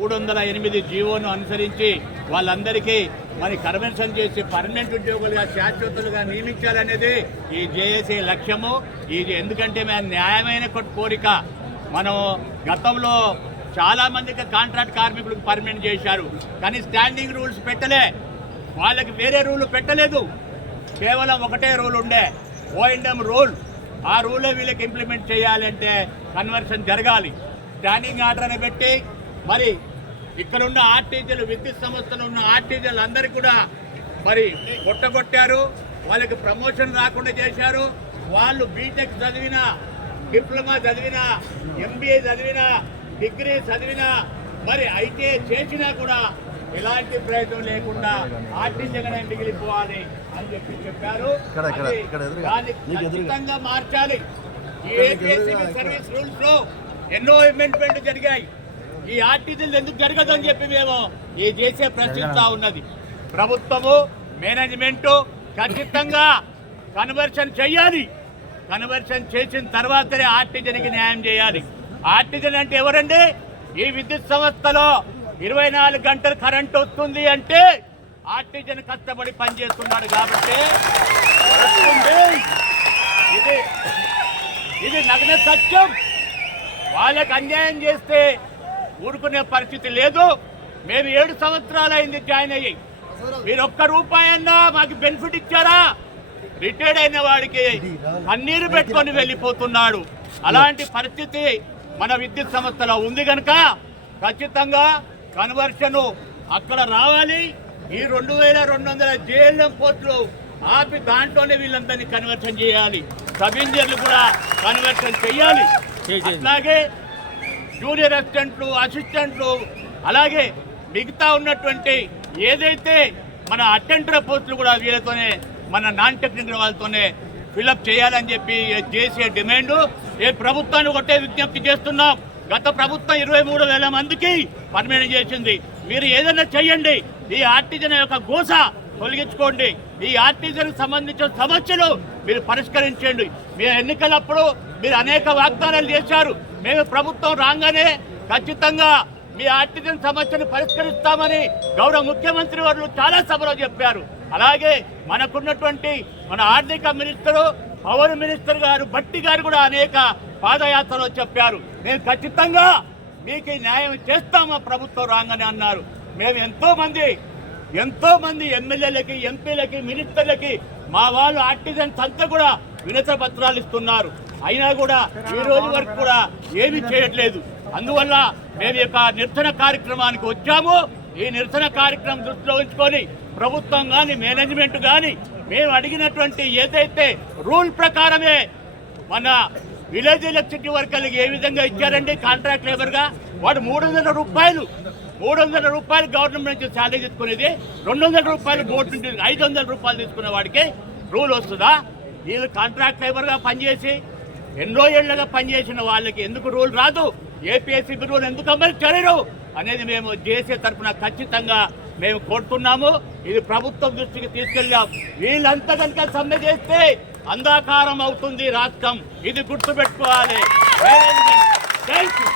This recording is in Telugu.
308 జీవోను అనుసరించి వాళ్ళందరికీ మరి కన్వెన్షన్ చేసి పర్మనెంట్ ఉద్యోగులుగా శాశ్వతులుగా నియమించాలనేది ఈ జేఏసీ లక్ష్యము. ఇది ఎందుకంటే మేము న్యాయమైన కోరిక. మనం గతంలో చాలామందికి కాంట్రాక్ట్ కార్మికులకు పర్మనెంట్ చేశారు, కానీ స్టాండింగ్ రూల్స్ పెట్టలే, వాళ్ళకి వేరే రూల్ పెట్టలేదు. కేవలం ఒకటే రూల్ ఉండే, ఓఎండ్ఎం రూల్. ఆ రూలే వీళ్ళకి ఇంప్లిమెంట్ చేయాలంటే కన్వర్షన్ జరగాలి. స్టాండింగ్ ఆర్డర్ అని పెట్టి మరి ఇక్కడ ఉన్న ఆర్టీజీలు, విద్యుత్ సంస్థలు ఉన్న ఆర్టీజీలు అందరికీ కూడా మరి కొట్టగొట్టారు. వాళ్ళకి ప్రమోషన్ రాకుండా చేశారు. వాళ్ళు బీటెక్ చదివినా, డిప్లొమా చదివినా, ఎంబీఏ చదివినా, డిగ్రీ చదివినా, మరి ఐటీఐ చేసినా కూడా ఎలాంటి ప్రయత్నం లేకుండా ఆర్టీజీగానే మిగిలిపోవాలి అని చెప్పారు. దాన్ని ఖచ్చితంగా మార్చాలి. ఈ ఏపీఎస్సీ సర్వీస్ రూల్స్ లో ఎన్నో అమెండ్మెంట్ జరిగాయి. ఈ ఆర్టీజీలు ఎందుకు జరగదని చెప్పి మేము ఈ చేసే ప్రశ్నిస్తా ఉన్నది. ప్రభుత్వము, మేనేజ్మెంటు ఖచ్చితంగా కన్వర్షన్ చేయాలి. కన్వర్షన్ చేసిన తర్వాతనే ఆర్టీజీకి న్యాయం చేయాలి. ఆర్టీజీ అంటే ఎవరండి? ఈ విద్యుత్ సంస్థలో 24 గంటలు కరెంట్ వస్తుంది అంటే ఆర్టీజీని కష్టపడి పనిచేస్తున్నాడు కాబట్టి ఇది నగ్న సత్యం. వాళ్ళకి అన్యాయం చేస్తే ఊరుకునే పరిస్థితి లేదు. మేము 7 సంవత్సరాలు అయింది జాయిన్ అయ్యి. మీరు ఒక్క రూపాయన్నా మాకు బెనిఫిట్ ఇచ్చారా? రిటైర్డ్ అయిన వాడికి కన్నీరు పెట్టుకొని వెళ్ళిపోతున్నాడు. అలాంటి పరిస్థితి మన విద్యుత్ సంస్థలో ఉంది కనుక ఖచ్చితంగా కన్వర్షన్ అక్కడ రావాలి. ఈ 2200 జేఎల్ఎం పోస్టులు ఆపి దాంట్లోనే వీళ్ళందరినీ కన్వర్షన్ చేయాలి. సబ్ ఇంజనీర్లు కూడా కన్వర్షన్ చేయాలి. అలాగే జూనియర్ అసిస్టెంట్లు, అసిస్టెంట్లు, అలాగే మిగతా ఉన్నటువంటి ఏదైతే మన అటెండర్ పోస్టులు కూడా వీళ్ళతోనే, మన నాన్ టెక్నికల్ వాళ్ళతోనే ఫిలప్ చేయాలని చెప్పి చేసే డిమాండ్ ఏ ప్రభుత్వాన్ని ఒకటే విజ్ఞప్తి చేస్తున్నాం. గత ప్రభుత్వం 23,000 మందికి పర్మనెంట్ చేసింది. మీరు ఏదైనా చెయ్యండి, ఈ ఆర్టీజన్ యొక్క గోస తొలగించుకోండి. ఈ ఆర్టీజన్కి సంబంధించిన సమస్యలు మీరు పరిష్కరించండి. మీ ఎన్నికలప్పుడు మీరు అనేక వాగ్దానాలు చేశారు. మేము ప్రభుత్వం రాగానే ఖచ్చితంగా మీ ఆర్టీజన్ సమస్యను పరిష్కరిస్తామని గౌరవ ముఖ్యమంత్రి వారు చాలా సభలో చెప్పారు. అలాగే మనకున్నటువంటి మన ఆర్థిక మినిస్టరు, పవర్ మినిస్టర్ గారు భట్టి గారు కూడా అనేక పాదయాత్రలో చెప్పారు. మేము ఖచ్చితంగా మీకు న్యాయం చేస్తామా ప్రభుత్వం రాగానే అన్నారు. మేము ఎంతో మంది ఎమ్మెల్యేలకి, ఎంపీలకి, మినిస్టర్లకి మా వాళ్ళు ఆర్టిజన్స్ అంతా కూడా వినతి పత్రాలు ఇస్తున్నారు. అయినా కూడా ఈ రోజు వరకు కూడా ఏమీ చేయట్లేదు. అందువల్ల మేము యొక్క నిరసన కార్యక్రమానికి వచ్చాము. ఈ నిరసన కార్యక్రమం దృష్టిలో ఉంచుకొని ప్రభుత్వం కానీ, మేనేజ్మెంట్ కానీ మేము అడిగినటువంటి ఏదైతే రూల్ ప్రకారమే మన విలేజ్ ఎలక్ట్రిసిటీ వర్కర్లకి ఏ విధంగా ఇచ్చారండి కాంట్రాక్ట్ లేబర్గా, వాడు 300 రూపాయలు గవర్నమెంట్ నుంచి శాలరీ తీసుకునేది, 200 రూపాయలు బోర్డు నుంచి 500 రూపాయలు తీసుకునే వాడికి రూల్ వస్తుందా? వీళ్ళు కాంట్రాక్ట్ లేబర్గా పనిచేసి ఎన్నో ఏళ్లుగా పనిచేసిన వాళ్ళకి ఎందుకు రూల్ రాదు? ఏపీఎస్సీ రూల్ ఎందుకు అమలు చేయరు అనేది మేము జేసీ తరఫున ఖచ్చితంగా మేము కోరుతున్నాము. ఇది ప్రభుత్వం దృష్టికి తీసుకెళ్ళాం. వీళ్ళంతా కనుక సమ్మె చేస్తే అంధాకారం అవుతుంది రాష్ట్రం. ఇది గుర్తుపెట్టుకోవాలి. Thank you.